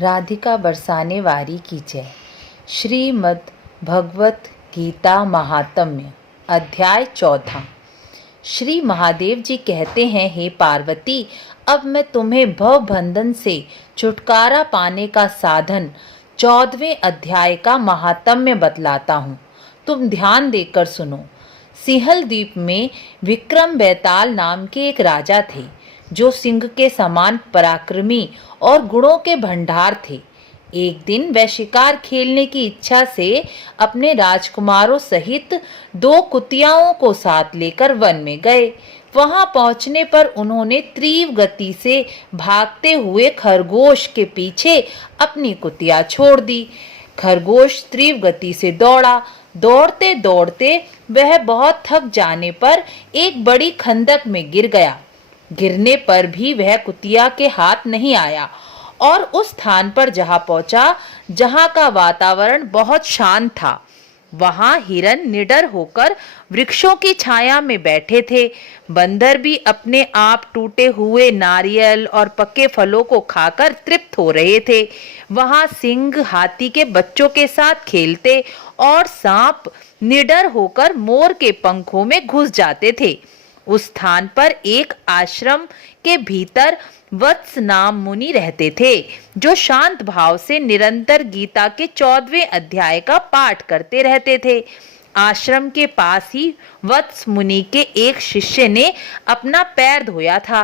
राधिका बरसाने वारी की जय। श्रीमद् भगवत गीता महात्म्य अध्याय 4। श्री महादेव जी कहते हैं, हे पार्वती, अब मैं तुम्हें भव बंधन से छुटकारा पाने का साधन 14वें अध्याय का महात्म्य बतलाता हूँ। तुम ध्यान देकर सुनो। सिंहल द्वीप में विक्रम बेताल नाम के एक राजा थे, जो सिंह के समान पराक्रमी और गुणों के भंडार थे। एक दिन वह शिकार खेलने की इच्छा से अपने राजकुमारों सहित 2 कुतियाओं को साथ लेकर वन में गए। वहां पहुंचने पर उन्होंने तीव्र गति से भागते हुए खरगोश के पीछे अपनी कुतिया छोड़ दी। खरगोश तीव्र गति से दौड़ा। दौड़ते दौड़ते वह बहुत थक जाने पर एक बड़ी खंदक में गिर गया। गिरने पर भी वह कुतिया के हाथ नहीं आया और उस स्थान पर जहां पहुंचा, जहां का वातावरण बहुत शांत था, वहां हिरन निडर होकर वृक्षों की छाया में बैठे थे। बंदर भी अपने आप टूटे हुए नारियल और पके फलों को खाकर तृप्त हो रहे थे। वहां सिंह हाथी के बच्चों के साथ खेलते और सांप निडर होकर मोर के पंखों में घुस जाते थे। उस स्थान पर एक आश्रम के भीतर वत्स नाम मुनि रहते थे, जो शांत भाव से निरंतर गीता के 14वें अध्याय का पाठ करते रहते थे। आश्रम के पास ही वत्स मुनि के एक शिष्य ने अपना पैर धोया था।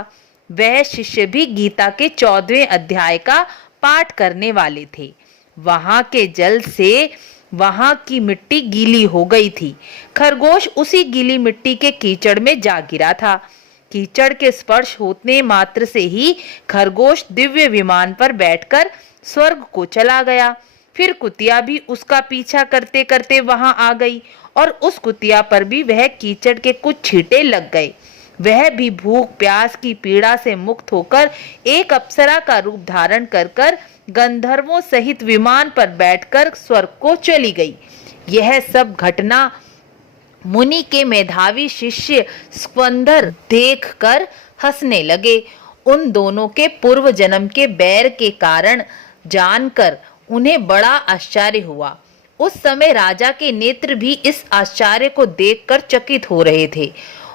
वह शिष्य भी गीता के 14वें अध्याय का पाठ करने वाले थे। वहां के जल से वहां की मिट्टी गीली हो गई थी। खरगोश उसी गीली मिट्टी के कीचड़ में जा गिरा था। कीचड़ के स्पर्श होने मात्र से ही खरगोश दिव्य विमान पर बैठकर स्वर्ग को चला गया। फिर कुतिया भी उसका पीछा करते करते वहां आ गई और उस कुतिया पर भी वह कीचड़ के कुछ छींटे लग गए। वह भी भूख प्यास की पीड़ा से मुक्त होकर एक अप्सरा का रूप धारण कर गंधर्वों सहित विमान पर बैठकर स्वर्ग को चली गई। यह सब घटना मुनि के मेधावी शिष्य स्कंदर देखकर हंसने लगे। उन दोनों के पूर्व जन्म के बैर के कारण जानकर उन्हें बड़ा आश्चर्य हुआ। उस समय राजा के नेत्र भी इस आश्चर्य को देखकर चकित हो रहे थे।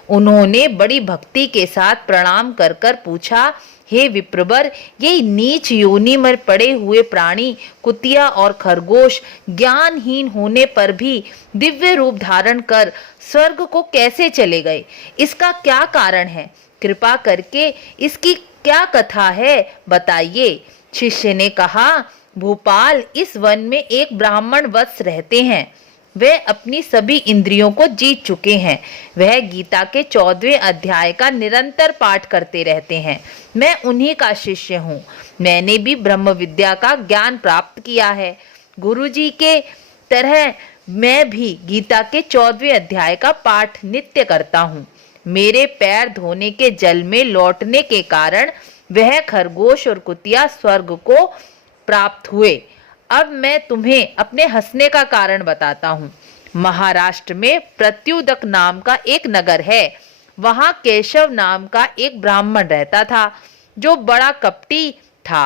उन्होंने बड़ी भक्ति के साथ प्रणाम कर पूछा, हे विप्रवर, ये नीच योनि में पड़े हुए प्राणी कुतिया और खरगोश ज्ञानहीन होने पर भी दिव्य रूप धारण कर स्वर्ग को कैसे चले गए? इसका क्या कारण है? कृपा करके इसकी क्या कथा है, बताइए। शिष्य ने कहा, भूपाल, इस वन में एक ब्राह्मण वत्स रहते हैं। वे अपनी सभी इंद्रियों को जीत चुके हैं। वह गीता के 14वें अध्याय का निरंतर पाठ करते रहते हैं। मैं उन्हीं का शिष्य हूँ। मैंने भी ब्रह्म विद्या का ज्ञान प्राप्त किया है। गुरुजी के तरह मैं भी गीता के 14वें अध्याय का पाठ नित्य करता हूँ। मेरे पैर धोने के जल में लौटने के कारण वह खरगोश और कुतिया स्वर्ग को प्राप्त हुए। अब मैं तुम्हें अपने हंसने का कारण बताता हूँ। महाराष्ट्र में प्रत्युदक नाम का एक नगर है। वहाँ केशव नाम का एक ब्राह्मण रहता था, जो बड़ा कपटी था।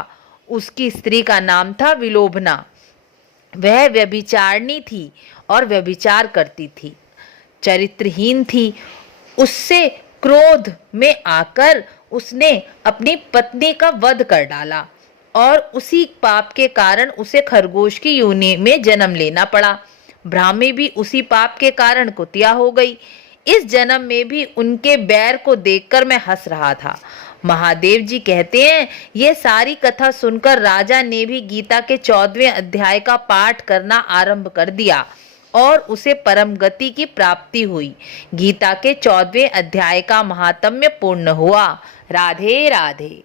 उसकी स्त्री का नाम था विलोभना। वह व्यभिचारिणी थी और व्यभिचार करती थी, चरित्रहीन थी। उससे क्रोध में आकर उसने अपनी पत्नी का वध कर डाला और उसी पाप के कारण उसे खरगोश की योनि में जन्म लेना पड़ा। ब्राह्मी भी उसी पाप के कारण कुतिया हो गई। इस जन्म में भी उनके बैर को देखकर मैं हंस रहा था। महादेव जी कहते हैं, यह सारी कथा सुनकर राजा ने भी गीता के 14वें अध्याय का पाठ करना आरंभ कर दिया और उसे परम गति की प्राप्ति हुई। गीता के 14वें अध्याय का महात्म्य पूर्ण हुआ। राधे राधे।